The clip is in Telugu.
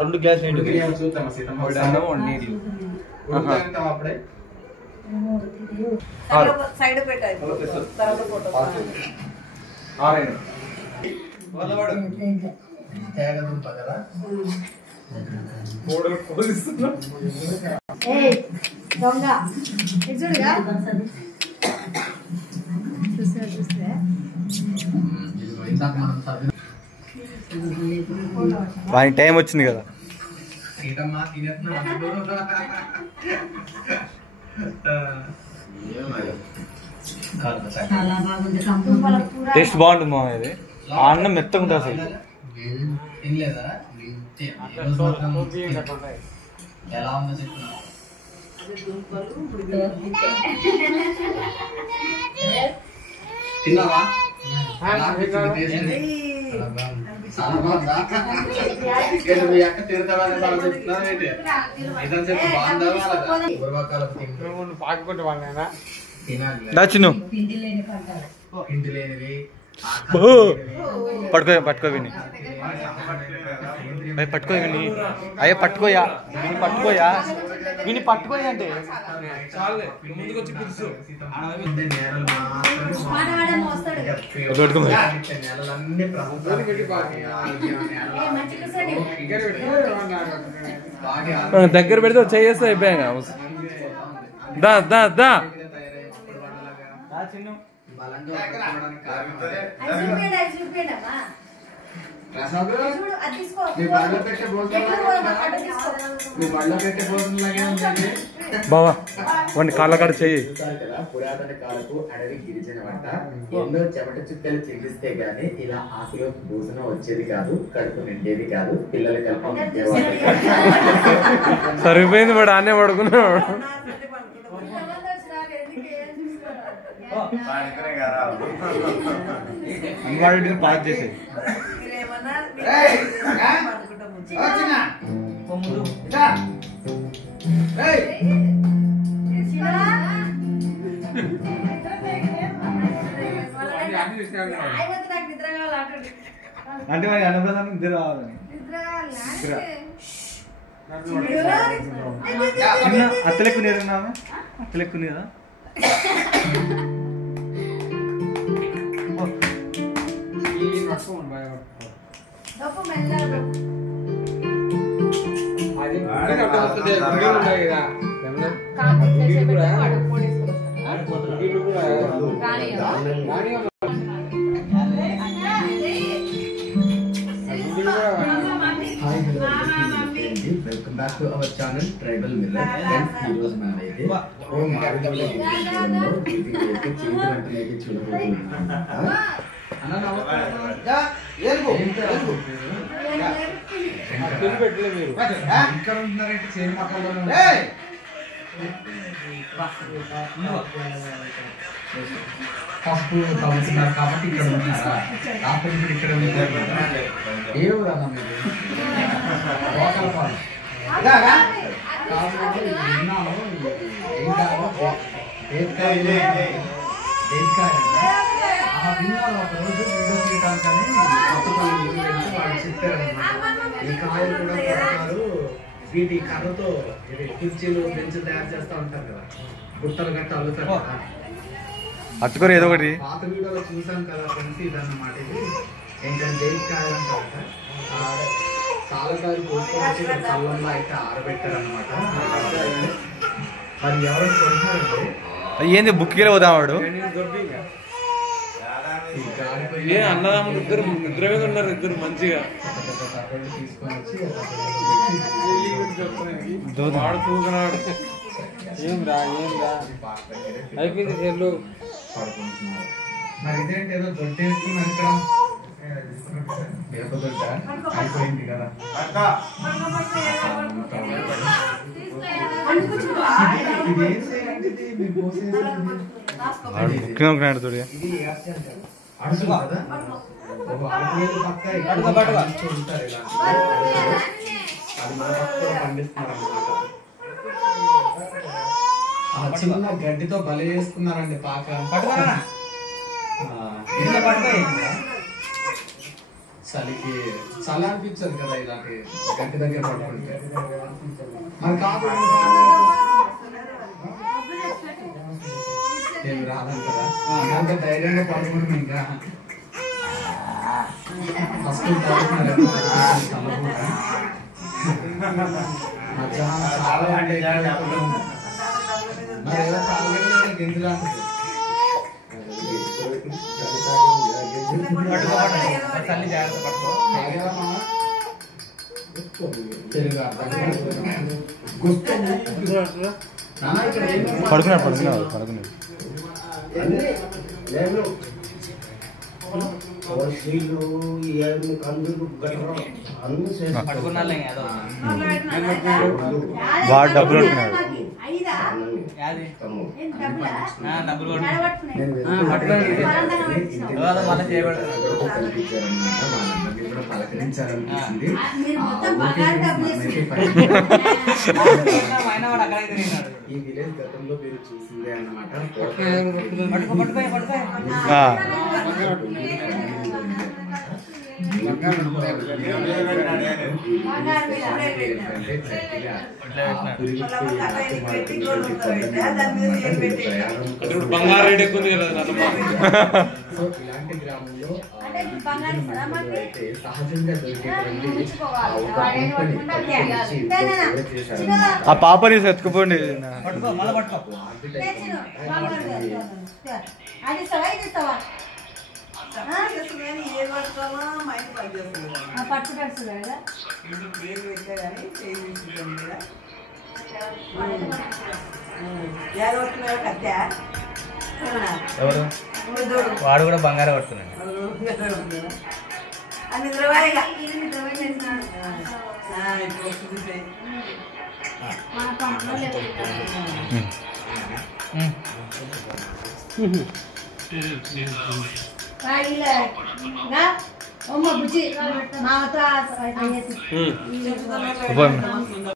రెండు గ్లాస్ అప్పుడే సైడ్ పెట్టాలి వాని టైం వచ్చింది కదా. టేస్ట్ బాగుంటుంది మా ఇది. అన్నం మెత్తగా ఉంటుంది అసలు. ఎలా ఉందో చెప్పు. తిన్నావా? చాలా బాగుందా? మీ అక్క తిడతావని చెప్తున్నా ఏంటి? ఇదని చెప్పి బాగుందా? చిన్ను ఇంటి లేనివి పట్టుకో విని పట్టుకో విని. అయ్యా పట్టుకోయా విని పట్టుకోయా అంటే దగ్గర పెడితే చేస్తే అయిపోయా. దా దా దా చిన్ను బావా వాడిని కాళ్ళ కాడ చెయ్యి. పురాతన కాలపు అడవి గిరిజన వంట. ఎన్నో చెమట చుక్కలు చిందిస్తే గానీ ఇలా ఆకులో భోజనం వచ్చేది కాదు, కడుపు నిండేది కాదు, పిల్లలు కలిపి సరిపోయింది వాడు ఆనే పడుకున్నాడు. అంగన్వాడీ పాస్ చేసేది. అంటే మరి అన్నప్రసాదం నిద్ర రావాలని అత్తలెక్కు నేరున్నామే. అత్తలెక్కుంది కదా. Welcome back to our channel tribal Miller. ఈ రోజు మనమైతే చూడబోతున్నాం. పప్పు కలుస్తున్నారు కాబట్టి ఇక్కడ ఉన్నారా? కాకపోతే ఇప్పుడు ఇక్కడ ఉంటారు కదా. ఏ ఊరు అన్న మీరు? విన్నాము. ఏం కాదు విన్నాను. ఒక రోజు వీడియో తీయడానికని కొత్తపల్లి వాళ్ళు చెప్పారన్నమాట. ఈ కాయలు కూడా కొడతారు, వీటి కర్రతో కుర్చీలు బెంచ్ తయారు చేస్తూ ఉంటారు కదా, గుట్టలు గట్ట అల్లుతారు కదా. అట్టుకోరు ఏదో ఒకటి. పాత వీడియోలో చూసాం కదా ఫ్రెండ్స్. ఇదన్నమాట. ఇది ఏంటంటే కాయలు అంటారు. చాలకాయలు కోసుకొని కళ్ళంలో అయితే ఆరబెట్టారనమాట. మరి ఎవరైనా కొంటున్నారంటే ఏంది బుక్కిలో పోదావాడు. అన్నదమ్ములు ఇద్దరు నిద్ర మీద ఉన్నారు. ఇద్దరు మంచిగా తీసుకొని వచ్చి వాడు తూకున్నాడు. ఏం రా అయిపోయింది చెల్లు. మరి ఇదేంటి ఏదో దొడ్డేసుకున్నాను ఇక్కడ. దొడ్డ అయిపోయింది కదా. అడుసు కదా. అది మన భక్తులు పండిస్తున్నారు అన్నమాట. ఆ చిన్న గడ్డితో బలి చేసుకున్నారండి పాక. చలికి చలి అనిపించదు కదా ఇలాంటి గడ్డి దగ్గర పడుకుంటే. మరి కాదు నేను రాదంటారా? ఇలాంటి ధైర్యంగా పడుకుంటున్నాం ఇంకా ఫస్ట్ పడుతున్నారు మధ్యాహ్నం చాలా అంటే మరి ఏదో తాగలేదు గింజలా పడుకున్నాడు వాడు డబ్బులు పడుకున్నాడు. ఈ విలేజ్ గతంలో మీరు చూసిందే అన్నమాట. బంగారు రేట్ ఎక్కువ ఉంది కదా. సో ఇలాంటి గ్రామంలో అయితే సహజంగా ఆ పాపని ఎత్తుకుపోండి. పట్టు పడుతుంది కదా ఎవరు వాడు కూడా బంగారం పడుతున్నాడు. బుజ్జి మాతో